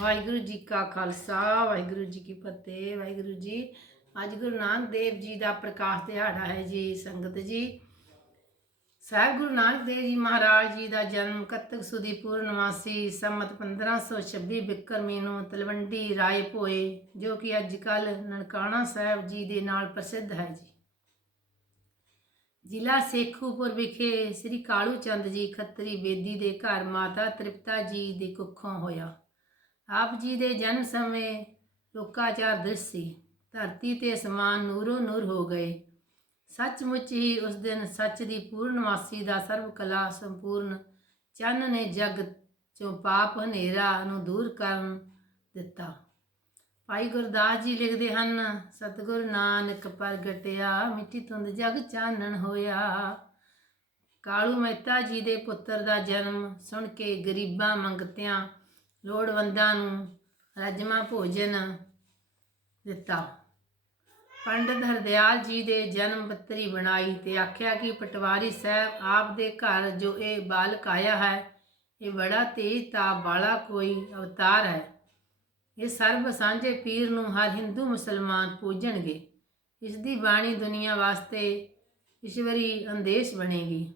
ਵਾਹਿਗੁਰੂ ਜੀ ਕਾ ਖਾਲਸਾ, ਵਾਹਿਗੁਰੂ ਜੀ ਕੀ ਫਤਿਹ, ਵਾਹਿਗੁਰੂ ਜੀ। ਅੱਜ ਗੁਰੂ ਨਾਨਕ ਦੇਵ ਜੀ ਦਾ ਪ੍ਰਕਾਸ਼ ਦਿਹਾੜਾ ਹੈ ਜੀ ਸੰਗਤ ਜੀ। ਸਾਹਿਬ ਗੁਰੂ ਨਾਨਕ ਦੇਵ ਜੀ ਮਹਾਰਾਜ ਜੀ ਦਾ ਜਨਮ ਕੱਤਕ ਸੁਦੀ ਪੂਰਨਮਾਸੀ ਸੰਮਤ 1526 ਬਿਕਰਮੀ ਨੂੰ ਤਲਵੰਡੀ ਰਾਏ ਭੋਏ ਜੋ ਕਿ ਅੱਜ ਕੱਲ ਨਨਕਾਣਾ ਸਾਹਿਬ ਜੀ ਦੇ ਨਾਲ ਪ੍ਰਸਿੱਧ ਹੈ ਜੀ। ਜ਼ਿਲ੍ਹਾ ਸੇਖੂਪੁਰ ਵਿਖੇ ਸ੍ਰੀ ਕਾਲੂ ਚੰਦ ਜੀ ਖੱਤਰੀ ਬੇਦੀ ਦੇ ਘਰ ਮਾਤਾ ਤ੍ਰਿਪਤਾ ਜੀ ਦੇ ਕੁੱਖੋਂ ਹੋਇਆ। ਆਪ ਜੀ ਦੇ ਜਨਮ ਸਮੇਂ ਲੋਕਾਚਾਰ ਦ੍ਰਿਸ਼ ਸੀ। ਧਰਤੀ ਤੇ ਸਮਾਨ ਨੂਰੋ ਨੂਰ ਹੋ ਗਏ। ਸੱਚਮੁੱਚ ਹੀ ਉਸ ਦਿਨ ਸੱਚ ਦੀ ਪੂਰਨਮਾਸੀ ਦਾ ਸਰਵ ਕਲਾ ਸੰਪੂਰਨ ਚੰਨ ਨੇ ਜਗ ਚੋਂ ਪਾਪ ਹਨੇਰਾ ਨੂੰ ਦੂਰ ਕਰਨ ਦਿੱਤਾ। ਭਾਈ ਗੁਰਦਾਸ ਜੀ ਲਿਖਦੇ ਹਨ, ਸਤਿਗੁਰ ਨਾਨਕ ਪ੍ਰਗਟਿਆ ਮਿੱਟੀ ਤੁੰਦ ਜਗ ਚਾਨਣ ਹੋਇਆ। ਕਾਲੂ ਮਹਿਤਾ ਜੀ ਦੇ ਪੁੱਤਰ ਦਾ ਜਨਮ ਸੁਣ ਕੇ ਗਰੀਬਾਂ ਮੰਗਤਿਆਂ ਲੋੜਵੰਦਾਂ ਨੂੰ ਰਾਜਮਾ ਭੋਜਨ ਦਿੱਤਾ। ਪੰਡਤ ਹਰਦਿਆਲ ਜੀ ਦੇ ਜਨਮ ਪੱਤਰੀ ਬਣਾਈ ਤੇ ਆਖਿਆ ਕਿ ਪਟਵਾਰੀ ਸਾਹਿਬ ਆਪ ਦੇ ਘਰ ਜੋ ਇਹ ਬਾਲਕ ਆਇਆ ਹੈ, ਇਹ ਬੜਾ ਤੇਜ ਤਾਪ ਵਾਲਾ ਕੋਈ ਅਵਤਾਰ ਹੈ। ਇਹ ਸਰਬ ਸਾਂਝੇ ਪੀਰ ਨੂੰ ਹਰ ਹਿੰਦੂ ਮੁਸਲਮਾਨ ਪੂਜਣਗੇ। ਇਸ ਦੀ ਬਾਣੀ ਦੁਨੀਆ ਵਾਸਤੇ ਈਸ਼ਵਰੀ ਅੰਦੇਸ਼ ਬਣੇਗੀ।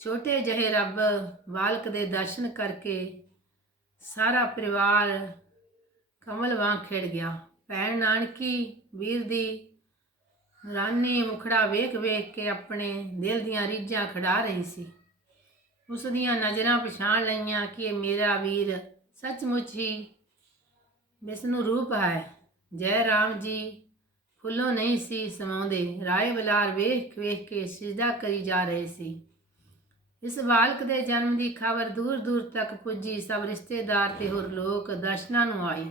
ਛੋਟੇ ਜਿਹੇ ਰੱਬ ਬਾਲਕ ਦੇ ਦਰਸ਼ਨ ਕਰਕੇ ਸਾਰਾ ਪਰਿਵਾਰ ਕਮਲ ਵਾਂਗ ਖਿੜ ਗਿਆ। ਭੈਣ ਨਾਨਕੀ, ਵੀਰ ਦੀ ਰਾਨੀ ਮੁਖੜਾ ਵੇਖ ਵੇਖ ਕੇ ਆਪਣੇ ਦਿਲ ਦੀਆਂ ਰੀਝਾਂ ਖੜਾ ਰਹੀ ਸੀ। ਉਸ ਦੀਆਂ ਨਜ਼ਰਾਂ ਪਛਾਣ ਲਈਆਂ ਕਿ ਇਹ ਮੇਰਾ ਵੀਰ ਸੱਚਮੁੱਚ ਹੀ ਵਿਸ਼ਨੂੰ ਰੂਪ ਹੈ। ਜੈ ਰਾਮ ਜੀ ਫੁੱਲੋਂ ਨਹੀਂ ਸੀ ਸਮਾਉਂਦੇ। ਰਾਏ ਬਲਾਰ ਵੇਖ ਵੇਖ ਕੇ ਸਿਜਦਾ ਕਰੀ ਜਾ ਰਹੇ ਸੀ। ਇਸ ਬਾਲਕ ਦੇ ਜਨਮ ਦੀ ਖਬਰ ਦੂਰ ਦੂਰ ਤੱਕ ਪੁੱਜੀ, ਸਭ ਰਿਸ਼ਤੇਦਾਰ ਤੇ ਹੋਰ ਲੋਕ ਦਰਸ਼ਨਾਂ ਨੂੰ ਆਏ।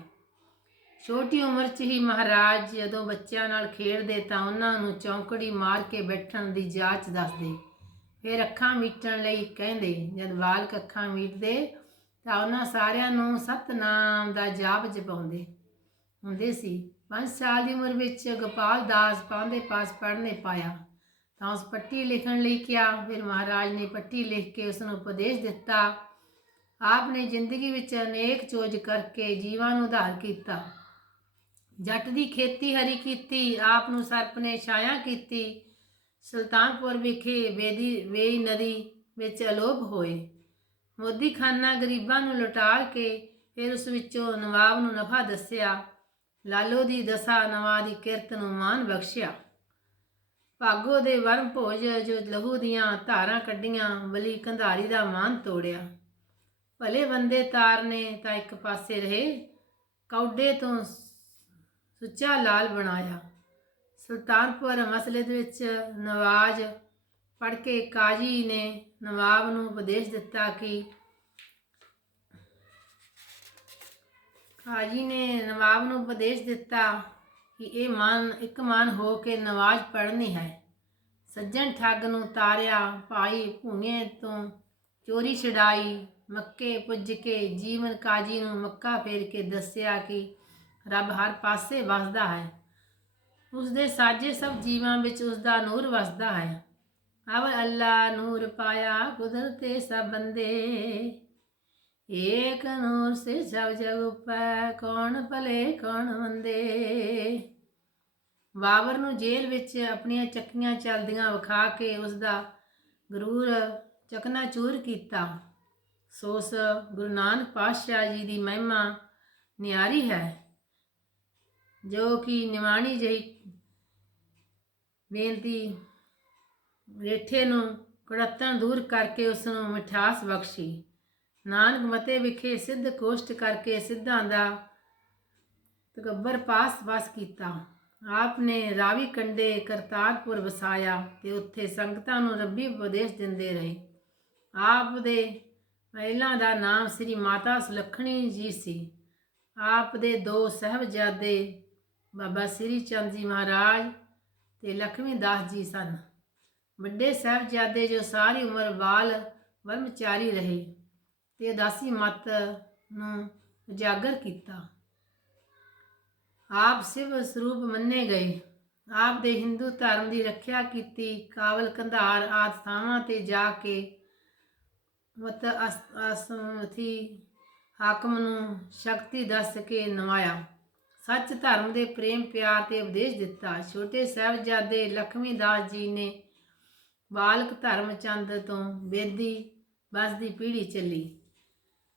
ਛੋਟੀ ਉਮਰ 'ਚ ਹੀ ਮਹਾਰਾਜ ਜਦੋਂ ਬੱਚਿਆਂ ਨਾਲ ਖੇਡਦੇ ਤਾਂ ਉਹਨਾਂ ਨੂੰ ਚੌਂਕੜੀ ਮਾਰ ਕੇ ਬੈਠਣ ਦੀ ਜਾਚ ਦੱਸਦੇ। ਫਿਰ ਅੱਖਾਂ ਮੀਟਣ ਲਈ ਕਹਿੰਦੇ, ਜਦ ਬਾਲਕ ਅੱਖਾਂ ਮੀਟਦੇ ਤਾਂ ਉਹਨਾਂ ਸਾਰਿਆਂ ਨੂੰ ਸਤਨਾਮ ਦਾ ਜਾਪ ਜਪਾਉਂਦੇ। ਹੁੰਦੇ ਸੀ 5 ਸਾਲ ਦੀ ਉਮਰ ਵਿੱਚ ਗੋਪਾਲ ਦਾਸ ਪਾਂਦੇ ਪਾਸ ਪੜ੍ਹਨੇ ਪਾਇਆ। ਤਾਂ ਉਸ ਪੱਟੀ ਲਿਖਣ ਲਈ ਕਿਹਾ। ਫਿਰ ਮਹਾਰਾਜ ਨੇ ਪੱਟੀ ਲਿਖ ਕੇ ਉਸ ਨੂੰ ਉਪਦੇਸ਼ ਦਿੱਤਾ। ਆਪ ਨੇ ਜ਼ਿੰਦਗੀ ਵਿੱਚ ਅਨੇਕ ਚੋਜ ਕਰਕੇ ਜੀਵਾਂ ਨੂੰ ਉਧਾਰ ਕੀਤਾ। ਜੱਟ ਦੀ ਖੇਤੀ ਹਰੀ ਕੀਤੀ, ਆਪ ਨੂੰ ਸਰਪ ਨੇ ਛਾਇਆ ਕੀਤੀ। ਸੁਲਤਾਨਪੁਰ ਵਿਖੇ ਵੇਦੀ, ਵੇਈ ਨਦੀ ਵਿੱਚ ਅਲੋਪ ਹੋਏ। ਮੋਦੀ ਖਾਨਾ ਗਰੀਬਾਂ ਨੂੰ ਲੁਟਾ ਕੇ ਫਿਰ ਉਸ ਵਿੱਚੋਂ ਨਵਾਬ ਨੂੰ ਨਫਾ ਦੱਸਿਆ। ਲਾਲੋ ਦੀ ਦਸਾ, ਨਵਾ ਦੀ ਕਿਰਤ ਨੂੰ ਮਾਨ ਬਖਸ਼ਿਆ। ਭਾਗੋ ਦੇ ਵਰਮ ਭੋਜ ਜੋ ਲਹੂ ਦੀਆਂ ਧਾਰਾਂ ਕੱਢੀਆਂ ਬਲੀ ਕੰਧਾਰੀ ਦਾ ਮਾਨ ਤੋੜਿਆ। ਭਲੇ ਬੰਦੇ ਤਾਰਨੇ ਤਾਂ ਇੱਕ ਪਾਸੇ ਰਹੇ, ਕੌਡੇ ਤੋਂ ਸੁੱਚਾ ਲਾਲ ਬਣਾਇਆ। ਸੁਲਤਾਨਪੁਰ ਮਸਲੇ ਦੇ ਵਿੱਚ ਨਵਾਜ਼ ਪੜ ਕੇ ਕਾਜੀ ਨੇ ਨਵਾਬ ਨੂੰ ਉਪਦੇਸ਼ ਦਿੱਤਾ ਕਿ ਕਾਜੀ ਨੇ ਨਵਾਬ ਨੂੰ ਉਪਦੇਸ਼ ਦਿੱਤਾ ਕਿ ਇਹ ਮਨ, ਇੱਕ ਮਨ ਹੋ ਕੇ ਨਵਾਜ਼ ਪੜ੍ਹਨੀ ਹੈ। ਸੱਜਣ ਠੱਗ ਨੂੰ ਤਾਰਿਆ ਭਾਈ ਭੂਨੇ ਤੋਂ, ਚੋਰੀ ਛਡਾਈ, ਮੱਕੇ ਪੁੱਜ ਕੇ ਜੀਵਨ ਕਾਜੀ ਨੂੰ ਮੱਕਾ ਫੇਰ ਕੇ ਦੱਸਿਆ ਕਿ ਰੱਬ ਹਰ ਪਾਸੇ ਵਸਦਾ ਹੈ। ਉਸ ਦੇ ਸਾਜੇ ਸਭ ਜੀਵਾਂ ਵਿੱਚ ਉਸ ਦਾ ਨੂਰ ਵਸਦਾ ਹੈ। ਅਵ ਅੱਲਾ ਨੂਰ ਪਾਇਆ ਕੁਦਰਤੇ ਸਭ ਬੰਦੇ। ਏਕ ਨੂਰ ਸੇ ਸਭ ਜਗ ਉਪੈ, ਕੌਣ ਭਲੇ, ਕੌਣ ਮੰਦੇ। ਬਾਬਰ ਨੂੰ ਜੇਲ੍ਹ ਵਿੱਚ ਆਪਣੀਆਂ ਚੱਕੀਆਂ ਚਲਦੀਆਂ ਵਿਖਾ ਕੇ ਉਸ ਦਾ ਗਰੂਰ ਚਕਨਾਚੂਰ ਕੀਤਾ। ਸੋਸ ਗੁਰੂ ਨਾਨਕ ਪਾਤਸ਼ਾਹ ਜੀ ਦੀ ਮਹਿਮਾ ਨਿਆਰੀ ਹੈ, ਜੋ ਕਿ ਨਿਵਾਣੀ ਜਹੀ ਬੇਨਤੀ ਰੇਠੇ ਨੂੰ ਕੜਤਨ ਦੂਰ ਕਰਕੇ ਉਸ ਨੂੰ ਮਿਠਾਸ ਬਖਸ਼ੀ। ਨਾਨਕ ਮਤੇ ਵਿਖੇ ਸਿੱਧ ਕੋਸ਼ਟ ਕਰਕੇ ਸਿੱਧਾਂ ਦਾ ਤਕਬਰ ਪਾਸ ਪਾਸ ਕੀਤਾ। ਆਪ ਨੇ ਰਾਵੀ ਕੰਡੇ ਕਰਤਾਰਪੁਰ ਵਸਾਇਆ ਤੇ ਉੱਥੇ ਸੰਗਤਾਂ ਨੂੰ ਰੱਬੀ ਉਪਦੇਸ਼ ਦਿੰਦੇ ਰਹੇ। ਆਪ ਦੇ ਮਹਿਲਾ ਦਾ ਨਾਮ ਸ੍ਰੀ ਮਾਤਾ ਸੁਲੱਖਣੀ ਜੀ ਸੀ। ਆਪ ਦੇ ਦੋ ਸਹਿਬਜ਼ਾਦੇ ਬਾਬਾ ਸ੍ਰੀ ਚੰਦ ਜੀ ਮਹਾਰਾਜ ਤੇ ਲਖਮੀ ਦਾਸ ਜੀ ਸਨ। ਵੱਡੇ ਸਾਹਿਬਜ਼ਾਦੇ ਜੋ ਸਾਰੀ ਉਮਰ ਬਾਲ ਬ੍ਰਹਮਚਾਰੀ ਰਹੇ। ਤੇ ਉਦਾਸੀ ਮਤ ਨੂੰ ਉਜਾਗਰ ਕੀਤਾ। ਆਪ ਸਿਵ ਸਰੂਪ ਮੰਨੇ ਗਏ। ਆਪ ਦੇ ਹਿੰਦੂ ਧਰਮ ਦੀ ਰੱਖਿਆ ਕੀਤੀ ਕਾਬਲ ਕੰਧਾਰ ਆਦਿ ਥਾਵਾਂ ਤੇ ਜਾ ਕੇ ਮਤ ਅਸਮਥੀ ਹਾਕਮ ਨੂੰ ਸ਼ਕਤੀ ਦੱਸ ਕੇ ਨਵਾਇਆ। ਸੱਚ ਧਰਮ ਦੇ ਪ੍ਰੇਮ ਪਿਆਰ ਤੇ ਉਪਦੇਸ਼ ਦਿੱਤਾ। ਛੋਟੇ ਸਾਹਿਬਜ਼ਾਦੇ ਲਖਮੀ ਦਾਸ ਜੀ ਨੇ ਬਾਲਕ ਧਰਮ ਚੰਦ ਤੋਂ ਬੇਦੀ ਬਸ ਦੀ ਪੀੜ੍ਹੀ ਚੱਲੀ।